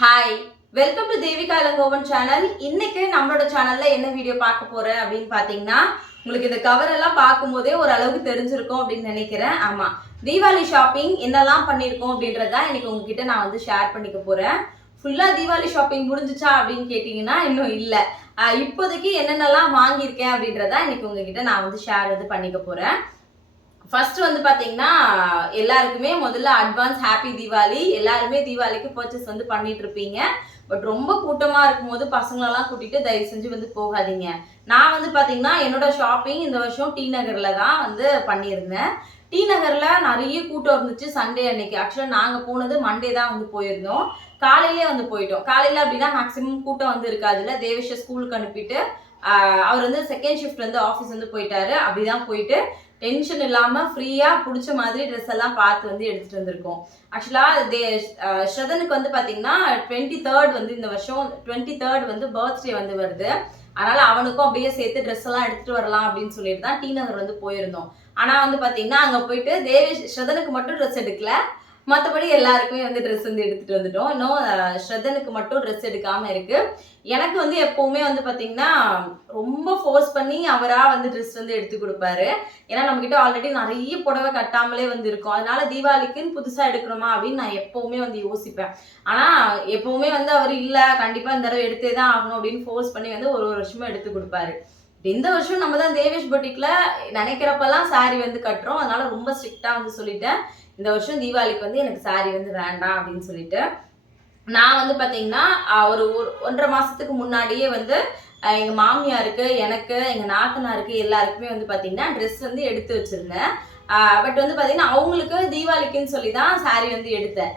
Hi welcome to Devika Ilangovan channel இன்னைக்கு நம்மளோட சேனல்ல என்ன வீடியோ பார்க்க போறேன் அப்படின்னு பாத்தீங்கன்னா உங்களுக்கு இந்த கவர் எல்லாம் பார்க்கும்போதே ஓரளவுக்கு தெரிஞ்சிருக்கும் அப்படின்னு நினைக்கிறேன். ஆமா தீபாவளி ஷாப்பிங் என்னெல்லாம் பண்ணியிருக்கோம் அப்படின்றத இன்னைக்கு உங்ககிட்ட நான் வந்து ஷேர் பண்ணிக்க போறேன். ஃபுல்லா தீபாவளி ஷாப்பிங் முடிஞ்சிச்சா அப்படின்னு கேட்டிங்கன்னா இன்னும் இல்லை. இப்போதைக்கு என்னென்னலாம் வாங்கியிருக்கேன் அப்படின்றத இன்னைக்கு உங்ககிட்ட நான் வந்து ஷேர் வந்து பண்ணிக்க போறேன். ஃபர்ஸ்ட் வந்து பார்த்தீங்கன்னா எல்லாருக்குமே முதல்ல அட்வான்ஸ் ஹாப்பி தீபாவளி எல்லாருமே தீபாவளிக்கு பர்ச்சேஸ் வந்து பண்ணிட்டு இருப்பீங்க. பட் ரொம்ப கூட்டமாக இருக்கும்போது பசங்களெல்லாம் கூட்டிகிட்டு தயவு செஞ்சு வந்து போகாதீங்க. நான் வந்து பார்த்தீங்கன்னா என்னோட ஷாப்பிங் இந்த வருஷம் டி நகரில் தான் வந்து பண்ணியிருந்தேன். டி நகரில் நிறைய கூட்டம் இருந்துச்சு சண்டே அன்னைக்கு. ஆக்சுவலாக நாங்கள் போனது மண்டே தான் வந்து போயிருந்தோம். காலையிலே வந்து போயிட்டோம். காலையில் அப்படின்னா மேக்ஸிமம் கூட்டம் வந்து இருக்காதுல்ல. தேவேஷ ஸ்கூலுக்கு அனுப்பிட்டு அவர் வந்து செகண்ட் ஷிஃப்ட் வந்து ஆஃபீஸ் வந்து போயிட்டாரு. அப்படிதான் போயிட்டு டென்ஷன் இல்லாம ஃப்ரீயா பிடிச்ச மாதிரி ட்ரெஸ் எல்லாம் பார்த்து வந்து எடுத்துட்டு வந்திருக்கோம். ஆக்சுவலா தே ஸ்ரதனுக்கு வந்து பாத்தீங்கன்னா டுவெண்ட்டி தேர்ட் வந்து இந்த வருஷம் டுவெண்ட்டி தேர்ட் வந்து பர்த்டே வந்து வருது. அதனால அவனுக்கும் அப்படியே சேர்த்து ட்ரெஸ் எல்லாம் எடுத்துட்டு வரலாம் அப்படின்னு சொல்லிட்டு தான் டி நகர் வந்து போயிருந்தோம். ஆனா வந்து பாத்தீங்கன்னா அங்க போயிட்டு தேவேஷ் ஸ்ரதனுக்கு மட்டும் ட்ரெஸ் எடுக்கல. மற்றபடி எல்லாருக்குமே வந்து ட்ரெஸ் வந்து எடுத்துட்டு வந்துட்டோம். இன்னும் ஸ்ரத்தனுக்கு மட்டும் ட்ரெஸ் எடுக்காம இருக்கு. எனக்கு வந்து எப்பவுமே வந்து பாத்தீங்கன்னா ரொம்ப ஃபோர்ஸ் பண்ணி அவரா வந்து ட்ரெஸ் வந்து எடுத்து கொடுப்பாரு. ஏன்னா நம்ம கிட்ட ஆல்ரெடி நிறைய புடவை கட்டாமலே வந்து இருக்கும். அதனால தீபாவளிக்குன்னு புதுசா எடுக்கணுமா அப்படின்னு நான் எப்பவுமே வந்து யோசிப்பேன். ஆனா எப்பவுமே வந்து அவர் இல்ல கண்டிப்பா இந்த தடவை எடுத்தே தான் ஆகணும் அப்படின்னு ஃபோர்ஸ் பண்ணி வந்து ஒரு ஒரு வருஷமும் எடுத்து கொடுப்பாரு. இந்த வருஷம் நம்ம தான் தேவேஷ் பொட்டிக்ல நினைக்கிறப்பெல்லாம் சாரி வந்து கட்டுறோம். அதனால ரொம்ப ஸ்ட்ரிக்டா வந்து சொல்லிட்டேன். இந்த வருஷம் தீபாவளிக்கு வந்து எனக்கு சாரி வந்து வேண்டாம் அப்படின்னு சொல்லிட்டு நான் வந்து பார்த்தீங்கன்னா ஒரு ஒன்றரை மாதத்துக்கு முன்னாடியே வந்து எங்கள் மாமியாருக்கு எனக்கு எங்கள் நாத்தனாருக்கு எல்லாருக்குமே வந்து பார்த்தீங்கன்னா ட்ரெஸ் வந்து எடுத்து வச்சுருந்தேன். பட் வந்து பார்த்தீங்கன்னா அவங்களுக்கு தீபாவளிக்குன்னு சொல்லி தான் saree வந்து எடுத்தேன்.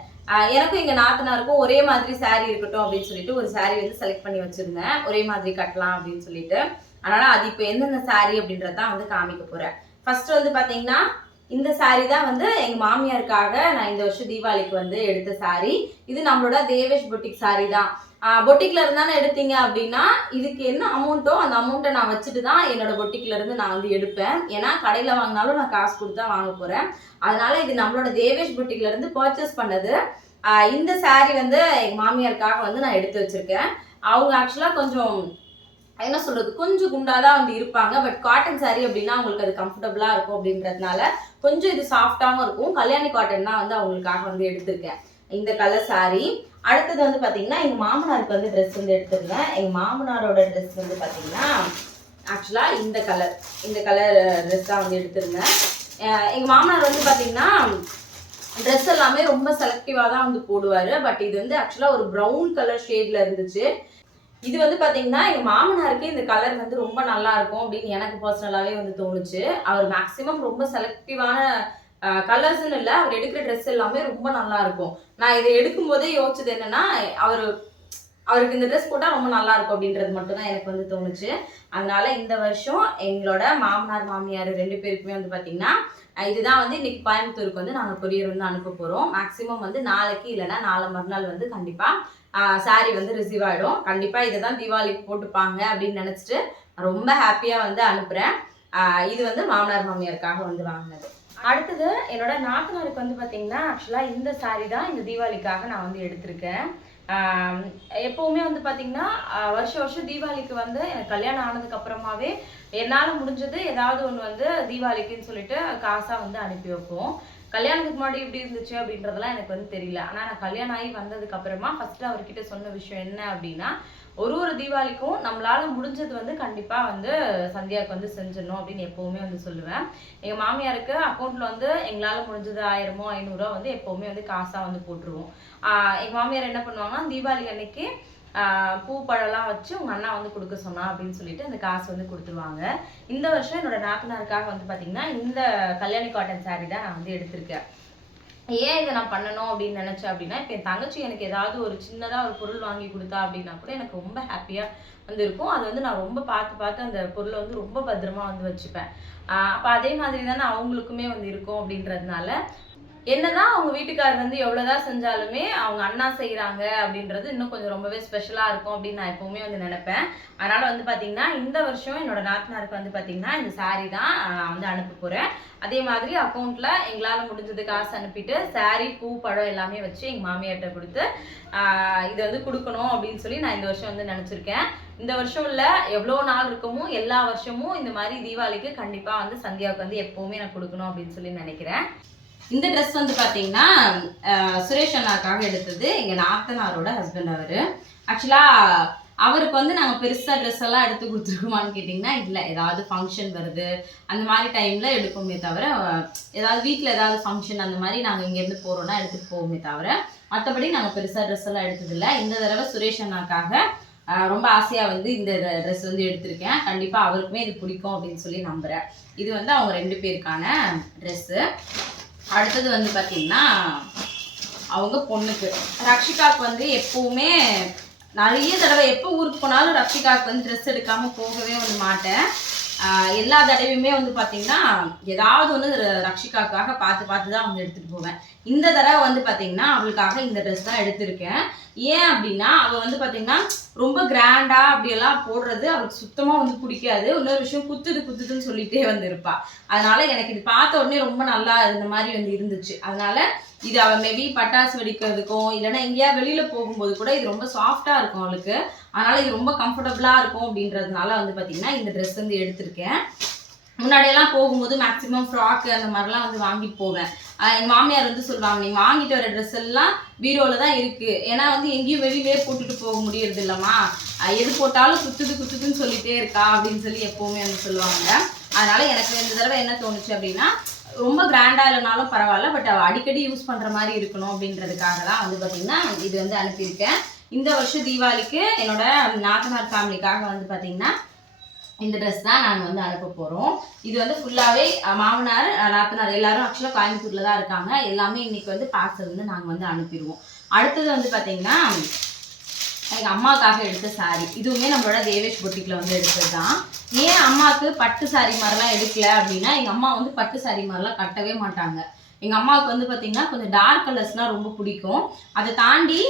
எனக்கும் எங்கள் நாத்தனாருக்கும் ஒரே மாதிரி saree இருக்கட்டும் அப்படின்னு சொல்லிட்டு ஒரு saree வந்து செலக்ட் பண்ணி வச்சுருந்தேன். ஒரே மாதிரி கட்டலாம் அப்படின்னு சொல்லிட்டு. அதனால் அது இப்போ எந்தெந்த saree அப்படின்றதான் வந்து காமிக்க போகிறேன் ஃபர்ஸ்ட் வந்து பார்த்தீங்கன்னா இந்த saree தான் வந்து எங்க மாமியாருக்காக நான் இந்த வருஷம் தீபாவளிக்கு வந்து எடுத்த saree. இது நம்மளோட தேவேஷ் பொட்டிக் saree தான். பொட்டிக்ல இருந்தானே எடுத்தீங்க அப்படின்னா இதுக்கு என்ன அமௌண்ட்டோ அந்த அமௌண்ட்டை நான் வச்சுட்டு தான் என்னோட பொட்டிக்ல இருந்து நான் வந்து எடுப்பேன். ஏன்னா கடையில வாங்கினாலும் நான் காசு கொடுத்து தான் வாங்க போறேன். அதனால இது நம்மளோட தேவேஷ் பொட்டிக்ல இருந்து பர்ச்சேஸ் பண்ணது. இந்த saree வந்து எங்க மாமியாருக்காக வந்து நான் எடுத்து வச்சிருக்கேன். அவங்க ஆக்சுவலா கொஞ்சம் என்ன சொல்றது கொஞ்சம் குண்டாதான் வந்து இருப்பாங்க பட் காட்டன் சாரி அப்படின்னா அவங்களுக்கு அது கம்ஃபர்டபுளா இருக்கும் அப்படின்றதுனால கொஞ்சம் இது சாஃப்டாகவும் இருக்கும். கல்யாணி காட்டன் தான் வந்து அவங்களுக்காக வந்து எடுத்திருக்கேன். இந்த கலர் சாரி அடுத்தது வந்து பாத்தீங்கன்னா எங்க மாமனாருக்கு வந்து ட்ரெஸ் வந்து எடுத்திருந்தேன். எங்க மாமனாரோட ட்ரெஸ் வந்து பாத்தீங்கன்னா ஆக்சுவலா இந்த கலர் இந்த கலர் ட்ரெஸ் தான் வந்து எடுத்திருந்தேன். எங்கள் எங்க மாமனார் வந்து பாத்தீங்கன்னா ட்ரெஸ் எல்லாமே ரொம்ப செலக்டிவா தான் வந்து போடுவாரு. பட் இது வந்து ஆக்சுவலா ஒரு ப்ரௌன் கலர் ஷேட்ல இருந்துச்சு. இது வந்து பார்த்தீங்கன்னா எங்கள் மாமனாருக்கு இந்த கலர் வந்து ரொம்ப நல்லா இருக்கும் அப்படின்னு எனக்கு பர்சனலாகவே வந்து தோணுச்சு. அவர் மேக்சிமம் ரொம்ப செலக்டிவான கலர்ஸ்னு இல்லை அவர் எடுக்கிற ட்ரெஸ் எல்லாமே ரொம்ப நல்லா இருக்கும் நான் இதை எடுக்கும் போதே யோசிச்சது என்னன்னா அவர் அவருக்கு இந்த ட்ரெஸ் போட்டால் ரொம்ப நல்லா இருக்கும் அப்படின்றது மட்டும் தான் எனக்கு வந்து தோணுச்சு. அதனால இந்த வருஷம் எங்களோட மாமனார் மாமியார் ரெண்டு பேருக்குமே வந்து பார்த்தீங்கன்னா இதுதான் வந்து இன்னைக்கு கோயம்புத்தூருக்கு வந்து நாங்கள் கொரியர் வந்து அனுப்ப போகிறோம் மேக்ஸிமம் வந்து நாளைக்கு இல்லைன்னா நாளை மறுநாள் வந்து கண்டிப்பாக saree வந்து ரிசீவ் ஆகிடும் கண்டிப்பாக இதை தான் தீபாவளிக்கு போட்டுப்பாங்க அப்படின்னு நினச்சிட்டு ரொம்ப ஹாப்பியாக வந்து அனுப்புகிறேன் இது வந்து மாமனார் மாமியாருக்காக வந்து வாங்கினது. அடுத்தது என்னோட நாத்தனாருக்கு வந்து பார்த்தீங்கன்னா ஆக்சுவலாக இந்த saree தான் இந்த தீபாவளிக்காக நான் வந்து எடுத்திருக்கேன். எப்போவுமே வந்து பார்த்தீங்கன்னா வருஷம் வருஷம் தீபாவளிக்கு வந்து எனக்கு கல்யாணம் ஆனதுக்கு அப்புறமாவே என்னால் முடிஞ்சது ஏதாவது ஒன்று வந்து தீபாவளிக்குன்னு சொல்லிட்டு காசாக வந்து அனுப்பி வைப்போம். கல்யாணத்துக்கு முன்னாடி எப்படி இருந்துச்சு அப்படின்றதெல்லாம் எனக்கு வந்து தெரியல. ஆனால் நான் கல்யாணம் ஆகி வந்ததுக்கு அப்புறமா ஃபர்ஸ்ட் அவர்கிட்ட சொன்ன விஷயம் என்ன அப்படின்னா ஒரு ஒரு தீபாவளிக்கும் நம்மளால முடிஞ்சது வந்து கண்டிப்பாக வந்து சந்தியாவுக்கு வந்து செஞ்சிடணும் அப்படின்னு எப்பவுமே வந்து சொல்லுவேன். எங்கள் மாமியாருக்கு அக்கௌண்ட்ல வந்து எங்களால் முடிஞ்சது ஆயிரமோ ஐநூறோ வந்து எப்பவுமே வந்து காசாக வந்து போட்டுருவோம். எங்கள் மாமியார் என்ன பண்ணுவாங்கன்னா தீபாவளி அன்னைக்கு பூ பழம்லாம் வச்சு உங்கள் அண்ணா வந்து கொடுக்க சொன்னா அப்படின்னு சொல்லிட்டு அந்த காசு வந்து கொடுத்துருவாங்க. இந்த வருஷம் என்னோட நாத்தனாருக்காக வந்து பார்த்தீங்கன்னா இந்த கல்யாணி காட்டன் saree தான் நான் வந்து எடுத்திருக்கேன். ஏன் இதை நான் பண்ணணும் அப்படின்னு நினச்சேன் அப்படின்னா இப்போ என் தங்கச்சி எனக்கு ஏதாவது ஒரு சின்னதாக ஒரு பொருள் வாங்கி கொடுத்தா அப்படின்னா கூட எனக்கு ரொம்ப ஹாப்பியாக வந்து இருக்கும் அது வந்து நான் ரொம்ப பார்த்து பார்த்து அந்த பொருளை வந்து ரொம்ப பத்திரமா வந்து வச்சுப்பேன். அப்போ அதே மாதிரி தானே அவங்களுக்குமே வந்து இருக்கும் அப்படின்றதுனால என்னதான் அவங்க வீட்டுக்காரர் வந்து எவ்வளவுதான் செஞ்சாலுமே அவங்க அண்ணா செய்கிறாங்க அப்படின்றது இன்னும் கொஞ்சம் ரொம்பவே ஸ்பெஷலா இருக்கும் அப்படின்னு நான் எப்பவுமே வந்து நினைப்பேன். அதனால வந்து பாத்தீங்கன்னா இந்த வருஷம் என்னோட நாத்தனாருக்கு வந்து பாத்தீங்கன்னா இந்த saree தான் நான் வந்து அனுப்ப போறேன். அதே மாதிரி அக்கௌண்ட்ல எங்களால முடிஞ்சது காசு அனுப்பிட்டு saree பூ பழம் எல்லாமே வச்சு எங்க மாமியார்ட்ட கொடுத்து இது வந்து கொடுக்கணும் அப்படின்னு சொல்லி நான் இந்த வருஷம் வந்து நினைச்சிருக்கேன். இந்த வருஷம் இல்ல எவ்வளோ நாள் இருக்குமோ எல்லா வருஷமும் இந்த மாதிரி தீபாவளிக்கு கண்டிப்பா வந்து சந்தியாவுக்கு வந்து எப்பவுமே நான் கொடுக்கணும் அப்படின்னு சொல்லி நினைக்கிறேன். இந்த ட்ரெஸ் வந்து பார்த்தீங்கன்னா சுரேஷ் அண்ணாக்காக எடுத்தது. எங்கள் நாத்தனாரோட ஹஸ்பண்ட் அவர். ஆக்சுவலாக அவருக்கு வந்து நாங்கள் பெருசாக ட்ரெஸ் எல்லாம் எடுத்து கொடுத்துருக்கோமான்னு கேட்டிங்கன்னா இல்லை. ஏதாவது ஃபங்க்ஷன் வருது. அந்த மாதிரி டைமில் எடுப்போமே தவிர ஏதாவது வீட்டில் ஏதாவது ஃபங்க்ஷன் அந்த மாதிரி நாங்கள் இங்கேருந்து போகிறோன்னா எடுத்துகிட்டு போவோமே தவிர மற்றபடி நாங்கள் பெருசாக ட்ரெஸ் எல்லாம் எடுத்ததில்லை. இந்த தடவை சுரேஷ் அண்ணாக்காக ரொம்ப ஆசையாக வந்து இந்த ட்ரெஸ் வந்து எடுத்திருக்கேன். கண்டிப்பாக அவருக்குமே இது பிடிக்கும் அப்படின்னு சொல்லி நம்புகிறேன் இது வந்து அவங்க ரெண்டு பேருக்கான ட்ரெஸ்ஸு அடுத்தது வந்து பார்த்தீங்கன்னா அவங்க பொண்ணுக்கு. ரக்ஷிகாவுக்கு வந்து எப்பவுமே நிறைய தடவை எப்போ ஊருக்கு போனாலும் ரக்ஷிகாவுக்கு வந்து ட்ரெஸ் எடுக்காம போகவே வந்து மாட்டேன். எல்லா தடவையுமே வந்து பார்த்தீங்கன்னா ஏதாவது ஒன்று ரக்ஷிகாவுக்காக பார்த்து பார்த்து தான் வந்து எடுத்துகிட்டு போவேன். இந்த தடவை வந்து பார்த்தீங்கன்னா அவளுக்காக இந்த ட்ரெஸ் தான் எடுத்திருக்கேன். ஏன் அப்படின்னா அவள் வந்து பார்த்தீங்கன்னா ரொம்ப கிராண்டாக அப்படியெல்லாம் போடுறது அவளுக்கு சுத்தமாக வந்து பிடிக்காது. இன்னொரு விஷயம் குத்துது குத்துதுன்னு சொல்லிகிட்டே வந்து அதனால் எனக்கு இது பார்த்த உடனே ரொம்ப நல்லா இருந்த மாதிரி வந்து இருந்துச்சு. அதனால் இது அவள் மேபி பட்டாசு வெடிக்கிறதுக்கும் இல்லைன்னா எங்கேயா வெளியில் போகும்போது கூட இது ரொம்ப சாஃப்டாக இருக்கும் அவளுக்கு. அதனால் இது ரொம்ப கம்ஃபர்டபுளாக இருக்கும் அப்படின்றதுனால வந்து பார்த்தீங்கன்னா இந்த ட்ரெஸ் வந்து எடுத்திருக்கேன். முன்னாடியெல்லாம் போகும்போது மேக்ஸிமம் ஃப்ராக்கு அந்த மாதிரிலாம் வந்து வாங்கிட்டு போவேன். எங்கள் மாமியார் வந்து சொல்லுவாங்க நீ வாங்கிட்டு வர ட்ரெஸ் எல்லாம் பீரோவில் தான் இருக்குது ஏன்னா வந்து எங்கேயும் வெளியிலே போட்டுட்டு போக முடியறது இல்லைம்மா எது போட்டாலும் குத்துது குத்துதுன்னு சொல்லிட்டே இருக்கா அப்படின்னு சொல்லி எப்போவுமே வந்து சொல்லுவாங்க. அதனால் எனக்கு இந்த தடவை என்ன தோணுச்சு அப்படின்னா ரொம்ப கிராண்டாக இல்லைனாலும் பரவாயில்ல பட் அடிக்கடி யூஸ் பண்ணுற மாதிரி இருக்கணும் அப்படின்றதுக்காக தான் வந்து பார்த்திங்கன்னா இது வந்து அனுப்பியிருக்கேன். இந்த வருஷம் தீபாவளிக்கு என்னோட நாத்தனார் ஃபேமிலிக்காக வந்து பார்த்தீங்கன்னா இந்த ட்ரெஸ் தான் நாங்கள் வந்து அனுப்ப போகிறோம் இது வந்து ஃபுல்லாகவே மாமனார் நாத்தனார் எல்லாரும் ஆக்சுவலாக கோயம்புத்தூரில் தான் இருக்காங்க. எல்லாமே இன்னைக்கு வந்து பார்சல் வந்து நாங்கள் வந்து அனுப்பிடுவோம். அடுத்தது வந்து பார்த்தீங்கன்னா எங்கள் அம்மாவுக்காக எடுத்த சாரீ இதுவுமே நம்மளோட தேவேஷ் பொட்டிக்கில் வந்து எடுத்தது தான் ஏன் அம்மாவுக்கு பட்டு சாரீ மாதிரிலாம் எடுக்கல அப்படின்னா எங்கள் அம்மா வந்து பட்டு saree மாதிரிலாம் கட்டவே மாட்டாங்க. எங்கள் அம்மாவுக்கு வந்து பார்த்தீங்கன்னா கொஞ்சம் டார்க் கலர்ஸ்னால் ரொம்ப பிடிக்கும். அதை தாண்டி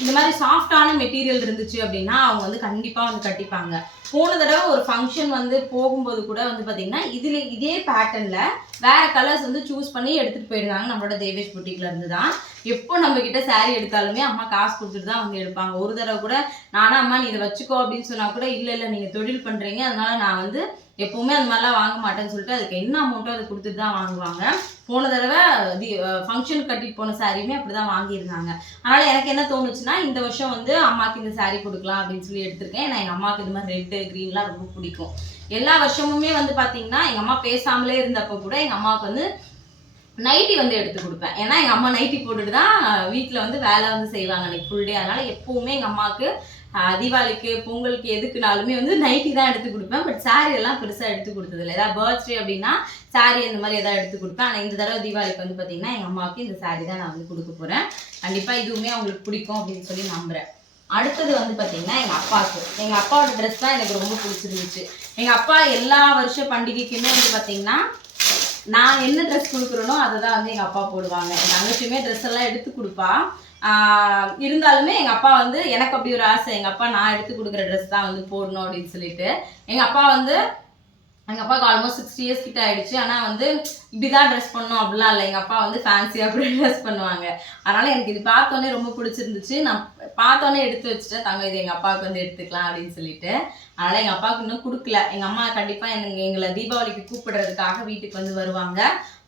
இந்த மாதிரி சாஃப்டான மெட்டீரியல் இருந்துச்சு அப்படின்னா அவங்க வந்து கண்டிப்பாக வந்து கட்டிப்பாங்க. போன தடவை ஒரு ஃபங்க்ஷன் வந்து போகும்போது கூட வந்து பார்த்தீங்கன்னா இதில் இதே பேட்டர்னில் வேறு கலர்ஸ் வந்து சூஸ் பண்ணி எடுத்துகிட்டு போயிருந்தாங்க நம்மளோட தேவேஷ் புட்டிக்ல இருந்து தான் எப்போ நம்ம கிட்ட saree எடுத்தாலுமே அம்மா காசு கொடுத்துட்டு தான் அவங்க எடுப்பாங்க. ஒரு தடவை கூட நானும் அம்மா நீ இதை வச்சுக்கோ அப்படின்னு சொன்னால் கூட இல்லை இல்லை நீங்கள் தொழில் பண்ணுறீங்க அதனால நான் வந்து எப்பவுமே அந்த மாதிரிலாம் வாங்க மாட்டேன்னு சொல்லிட்டு அதுக்கு என்ன அமௌண்ட்டோ அதை கொடுத்துட்டு தான் வாங்குவாங்க. போன தடவை தி ஃபங்க்ஷன் கட்டிட்டு போன சாரியுமே அப்படி தான் வாங்கியிருந்தாங்க. அதனால் எனக்கு என்ன தோணுச்சுன்னா இந்த வருஷம் வந்து அம்மாவுக்கு இந்த saree கொடுக்கலாம் அப்படின்னு சொல்லி எடுத்திருக்கேன். ஏன்னா எங்கள் அம்மாவுக்கு இது மாதிரி ரெட்டு க்ரீன்லாம் ரொம்ப பிடிக்கும். எல்லா வருஷமுமே வந்து பார்த்தீங்கன்னா எங்கள் அம்மா பேசாமலே இருந்தப்போ கூட எங்கள் அம்மாவுக்கு வந்து நைட்டி வந்து எடுத்து கொடுப்பேன். ஏன்னா எங்கள் அம்மா நைட்டி போட்டுட்டு தான் வீட்டில் வந்து வேலை வந்து செய்வாங்க அன்னைக்கு ஃபுல் டே அதனால் எப்பவுமே எங்கள் அம்மாவுக்கு தீபாவளிக்கு பொங்கலுக்கு எதுக்குனாலுமே வந்து நைட்டி தான் எடுத்து கொடுப்பேன். பட் சாரி எல்லாம் பெருசாக எடுத்து கொடுத்ததில்ல. ஏதாவது பர்த்டே அப்படின்னா சாரி இந்த மாதிரி ஏதாவது எடுத்து கொடுப்பேன். ஆனால் இந்த தடவை தீபாவளிக்கு வந்து பார்த்தீங்கன்னா எங்கள் அம்மாவுக்கு இந்த சாரி தான் நான் வந்து கொடுக்க போகிறேன் கண்டிப்பாக இதுவுமே அவங்களுக்கு பிடிக்கும் அப்படின்னு சொல்லி நம்புகிறேன் அடுத்தது வந்து பார்த்தீங்கன்னா எங்கள் அப்பாவுக்கு. எங்கள் அப்பாவோட ட்ரெஸ் தான் எனக்கு ரொம்ப பிடிச்சிருந்துச்சு. எங்கள் அப்பா எல்லா வருஷ பண்டிகைக்குமே வந்து பார்த்தீங்கன்னா நான் என்ன ட்ரெஸ் கொடுக்குறேனோ அதை தான் வந்து எங்கள் அப்பா போடுவாங்க. என் தங்கச்சியுமே ட்ரெஸ் எல்லாம் எடுத்து கொடுப்பா. இருந்தாலுமே எங்கள் அப்பா வந்து எனக்கு அப்படி ஒரு ஆசை. எங்கள் அப்பா நான் எடுத்து கொடுக்குற ட்ரெஸ் தான் வந்து போடணும் அப்படின்னு சொல்லிட்டு. எங்கள் அப்பா வந்து எங்கள் அப்பாவுக்கு ஆல்மோஸ்ட் சிக்ஸ்டி இயர்ஸ் கிட்ட ஆயிடுச்சு. ஆனால் வந்து இப்படிதான் ட்ரெஸ் பண்ணோம் அப்படிலாம் இல்லை. எங்கள் அப்பா வந்து ஃபேன்சியாக அப்படி ட்ரெஸ் பண்ணுவாங்க. அதனால் எனக்கு இது பார்த்தோன்னே ரொம்ப பிடிச்சிருந்துச்சு. நான் பார்த்தோன்னே எடுத்து வச்சுட்டேன். தங்க இது எங்கள் அப்பாவுக்கு வந்து எடுத்துக்கலாம் அப்படின்னு சொல்லிட்டு. அதனால் எங்கள் அப்பாவுக்கு இன்னும் கொடுக்கல. எங்கள் அம்மா கண்டிப்பாக எனக்கு எங்களை தீபாவளிக்கு கூப்பிடுறதுக்காக வீட்டுக்கு வந்து வருவாங்க.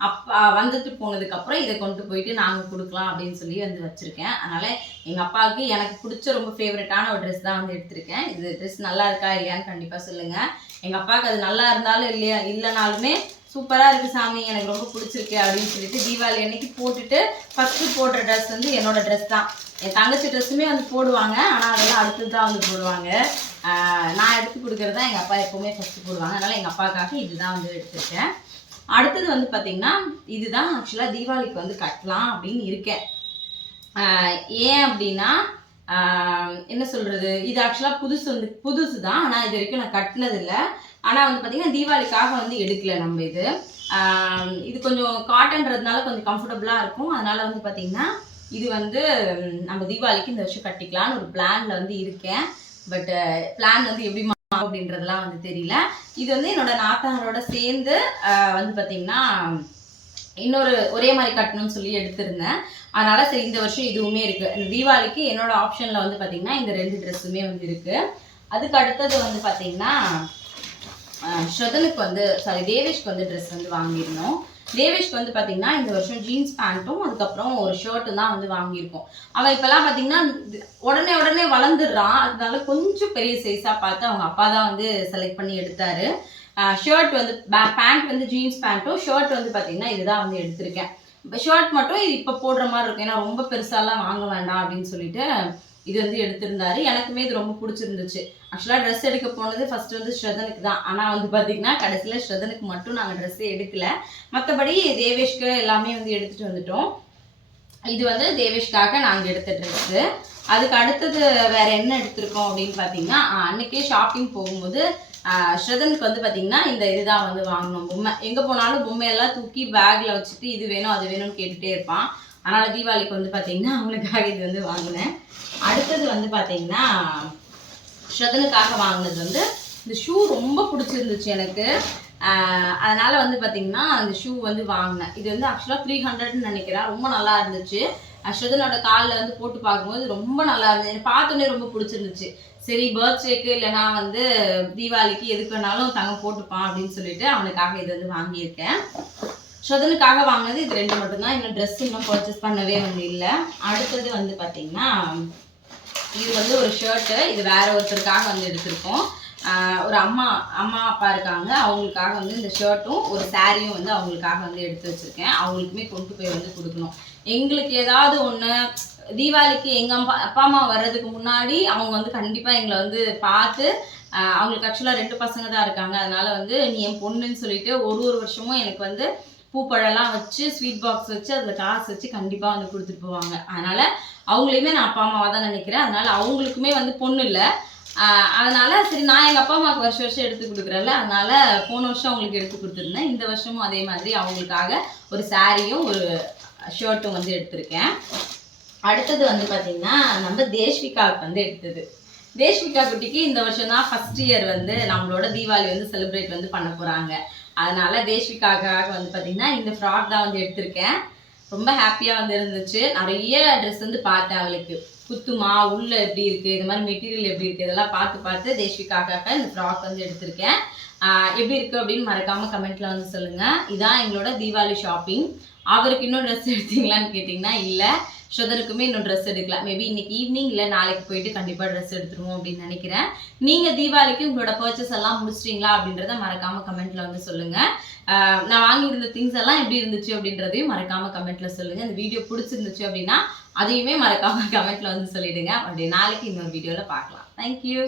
அப்பா வந்துட்டு போனதுக்கப்புறம் இதை கொண்டு போயிட்டு நாங்கள் கொடுக்கலாம் அப்படின்னு சொல்லி வந்து வச்சுருக்கேன். அதனால் எங்கள் அப்பாவுக்கு எனக்கு பிடிச்ச ரொம்ப ஃபேவரட்டான ஒரு ட்ரெஸ் தான் வந்து எடுத்திருக்கேன். இது ட்ரெஸ் நல்லா இருக்கா இல்லையான்னு கண்டிப்பாக சொல்லுங்கள் எங்கள் அப்பாவுக்கு அது நல்லா இருந்தாலும் இல்லையா இல்லைனாலுமே சூப்பராக இருக்குது சாமி எனக்கு ரொம்ப பிடிச்சிருக்கு அப்படின்னு சொல்லிட்டு தீபாவளி அன்னைக்கு போட்டுட்டு ஃபஸ்ட்டு போடுற ட்ரெஸ் வந்து என்னோட ட்ரெஸ் தான். என் தங்கச்சி ட்ரெஸ்ஸுமே வந்து போடுவாங்க. ஆனால் அதெல்லாம் அடுத்தது தான் வந்து போடுவாங்க. நான் எடுத்து கொடுக்குறது தான் எங்கள் அப்பா எப்போவுமே ஃபஸ்ட்டு போடுவாங்க. அதனால் எங்கள் அப்பாவுக்காக இதுதான் வந்து எடுத்திருக்கேன். அடுத்தது வந்து பார்த்தீங்கன்னா இதுதான் ஆக்சுவலாக தீபாவளிக்கு வந்து கட்டலாம் அப்படின்னு இருக்கேன். ஏன் அப்படின்னா என்ன சொல்கிறது இது ஆக்சுவலாக புதுசு வந்து புதுசு தான் ஆனால் இது வரைக்கும் நான் கட்டினதில்லை. ஆனால் வந்து பார்த்தீங்கன்னா தீபாவளிக்காக வந்து எடுக்கலை நம்ம இது. இது கொஞ்சம் காட்டன்றதுனால கொஞ்சம் கம்ஃபர்டபுளாக இருக்கும். அதனால் வந்து பார்த்தீங்கன்னா இது வந்து நம்ம தீபாவளிக்கு இந்த வருஷம் கட்டிக்கலாம்னு ஒரு பிளான்ல வந்து இருக்கேன். பட் பிளான் வந்து எப்படி அப்படின்றதெல்லாம் வந்து தெரியல. இது வந்து என்னோட நாத்தனாரோட சேர்ந்து வந்து பார்த்தீங்கன்னா இன்னொரு ஒரே மாதிரி கட்டணும்னு சொல்லி எடுத்திருந்தேன். அதனால சரி இந்த வருஷம் இதுவுமே இருக்கு. இந்த தீபாவளிக்கு என்னோட ஆப்ஷன்ல வந்து பார்த்தீங்கன்னா இந்த ரெண்டு ட்ரெஸ்ஸுமே வந்து இருக்கு. அதுக்கு அடுத்தது வந்து பார்த்தீங்கன்னா ஸ்ரதனுக்கு வந்து சாரி தேவேஷ்க்கு வந்து ட்ரெஸ் வந்து வாங்கியிருந்தோம். தேவேஷ்க்கு வந்து பார்த்தீங்கன்னா இந்த வருஷம் ஜீன்ஸ் பேண்ட்டும் அதுக்கப்புறம் ஒரு ஷர்ட்டும் தான் வந்து வாங்கியிருக்கோம். அவன் இப்போல்லாம் பார்த்தீங்கன்னா உடனே உடனே வளர்ந்துடுறான். அதனால கொஞ்சம் பெரிய சைஸாக பார்த்து அவங்க அப்பா தான் வந்து செலக்ட் பண்ணி எடுத்தாரு. ஷர்ட் வந்து பேண்ட் வந்து ஜீன்ஸ் பேண்ட்டும் ஷர்ட் வந்து பார்த்தீங்கன்னா இதுதான் வந்து எடுத்திருக்கேன். இப்போ ஷர்ட் மட்டும் இது இப்போ போடுற மாதிரி இருக்கும். ஏன்னா ரொம்ப பெருசாலாம் வாங்க வேண்டாம் அப்படின்னு சொல்லிட்டு இது வந்து எடுத்திருந்தாரு. எனக்குமே இது ரொம்ப பிடிச்சிருந்துச்சு. ஆக்சுவலாக ட்ரெஸ் எடுக்க போனது ஃபர்ஸ்ட் வந்து ஸ்ரதனுக்கு தான். ஆனால் வந்து பார்த்தீங்கன்னா கடைசியில் ஸ்ரதனுக்கு மட்டும் நாங்கள் ட்ரெஸ்ஸே எடுக்கல. மற்றபடி தேவேஷ்க்கு எல்லாமே வந்து எடுத்துட்டு வந்துட்டோம். இது வந்து தேவேஷ்காக நாங்கள் எடுத்த ட்ரெஸ்ஸு அதுக்கு அடுத்தது வேற என்ன எடுத்திருக்கோம் அப்படின்னு பார்த்தீங்கன்னா அன்னைக்கே ஷாப்பிங் போகும்போது ஸ்ரதனுக்கு வந்து பார்த்தீங்கன்னா இந்த இதுதான் வந்து வாங்கினோம் பொம்மை எங்கே போனாலும் பொம்மையெல்லாம் தூக்கி பேக்கில் வச்சுட்டு இது வேணும் அது வேணும்னு கேட்டுகிட்டே இருப்பான். அதனால் தீபாவளிக்கு வந்து பார்த்தீங்கன்னா அவங்களுக்காக இது வந்து வாங்கினேன். அடுத்தது வந்து பார்த்தீங்கன்னா ஸ்ரதனுக்காக வாங்கினது வந்து இந்த ஷூ ரொம்ப பிடிச்சிருந்துச்சு எனக்கு. அதனால் வந்து பார்த்தீங்கன்னா அந்த ஷூ வந்து வாங்கினேன். இது வந்து ஆக்சுவலாக த்ரீ ஹண்ட்ரட்னு நினைக்கிறேன். ரொம்ப நல்லா இருந்துச்சு. ஸ்ரதனோட காலில் வந்து போட்டு பார்க்கும்போது ரொம்ப நல்லா இருந்துச்சு. எனக்கு பார்த்தோன்னே ரொம்ப பிடிச்சிருந்துச்சு. சரி பர்த்டேக்கு இல்லைனா வந்து தீபாவளிக்கு எதுக்கு வேணாலும் தங்க போட்டுப்பான் அப்படின்னு சொல்லிட்டு அவனுக்காக இது வந்து வாங்கியிருக்கேன். ஸ்ரதனுக்காக வாங்கினது இது ரெண்டு மட்டும்தான். இன்னும் ட்ரெஸ் இன்னும் பர்ச்சேஸ் பண்ணவே வந்து இல்லை. அடுத்தது வந்து பார்த்தீங்கன்னா இது வந்து ஒரு ஷர்ட்டு இது வேற ஒருத்தருக்காக வந்து எடுத்திருக்கோம். ஒரு அம்மா அம்மா அப்பா இருக்காங்க. அவங்களுக்காக வந்து இந்த ஷர்ட்டும் ஒரு சாரியும் வந்து அவங்களுக்காக வந்து எடுத்து வச்சுருக்கேன். அவங்களுக்குமே கொண்டு போய் வந்து கொடுக்கணும். எங்களுக்கு ஏதாவது ஒன்று தீபாவளிக்கு எங்கள் அம்மா அப்பா அம்மா வர்றதுக்கு முன்னாடி அவங்க வந்து கண்டிப்பாக எங்களை வந்து பார்த்து அவங்களுக்கு ஆக்சுவலாக ரெண்டு பசங்க தான் இருக்காங்க. அதனால வந்து நீ என் பொண்ணுன்னு சொல்லிட்டு ஒரு ஒரு வருஷமும் எனக்கு வந்து பூப்பழம்லாம் வச்சு ஸ்வீட் பாக்ஸ் வச்சு அதில் காசு வச்சு கண்டிப்பாக வந்து கொடுத்துட்டு போவாங்க. அதனால் அவங்களையுமே நான் அப்பா அம்மாவாக தான் நினைக்கிறேன். அதனால அவங்களுக்குமே வந்து பொண்ணு இல்லை. அதனால சரி நான் எங்கள் அப்பா அம்மாவுக்கு வருஷம் வருஷம் எடுத்து கொடுக்குறேன்ல. அதனால போன வருஷம் அவங்களுக்கு எடுத்து கொடுத்துருந்தேன். இந்த வருஷமும் அதே மாதிரி அவங்களுக்காக ஒரு சாரியும் ஒரு ஷர்ட்டும் வந்து எடுத்திருக்கேன். அடுத்தது வந்து பார்த்தீங்கன்னா நம்ம தேஷ்விகாவுக்கு வந்து எடுத்தது. தேஷ்விகா குட்டிக்கு இந்த வருஷம் தான் ஃபர்ஸ்ட் இயர் வந்து நம்மளோட தீபாவளி வந்து செலிப்ரேட் வந்து பண்ண போகிறாங்க அதனால தேஷ்விகாக்காக வந்து பார்த்தீங்கன்னா இந்த ஃப்ராக் தான் வந்து எடுத்திருக்கேன். ரொம்ப ஹாப்பியாக வந்து இருந்துச்சு நிறைய ட்ரெஸ் வந்து பார்த்தேன் அவளுக்கு. குத்துமா உள்ள எப்படி இருக்கு இது மாதிரி மெட்டீரியல் எப்படி இருக்கு இதெல்லாம் பார்த்து பார்த்து தேஷ்விகாக்காக இந்த ஃப்ராக் வந்து எடுத்திருக்கேன். ஆஹ் எப்படி இருக்கு அப்படின்னு மறக்காம கமெண்ட்ல வந்து சொல்லுங்க. இதான் எங்களோட தீபாவளி ஷாப்பிங் அவருக்கு இன்னும் ட்ரெஸ் எடுத்தீங்களான்னு கேட்டிங்கன்னா இல்லை. ஸ்ரதனுக்குமே இன்னும் ட்ரெஸ் எடுக்கலாம் மேபி இன்னைக்கு ஈவினிங் இல்லை நாளைக்கு போயிட்டு கண்டிப்பாக ட்ரெஸ் எடுத்துருவோம் அப்படின்னு நினைக்கிறேன். நீங்கள் தீபாவளிக்கு உங்களோட பர்ச்சேஸ் எல்லாம் முடிச்சிட்டீங்களா அப்படின்றத மறக்காம கமெண்ட்ல வந்து சொல்லுங்க. நான் வாங்கியிருந்த திங்ஸ் எல்லாம் எப்படி இருந்துச்சு அப்படின்றதையும் மறக்காம கமெண்ட்ல சொல்லுங்க. இந்த வீடியோ பிடிச்சிருந்துச்சு அப்படின்னா அதையுமே மறக்காம கமெண்ட்ல வந்து சொல்லிடுங்க. அப்படியே நாளைக்கு இன்னொரு வீடியோவில் பார்க்கலாம். தேங்க்யூ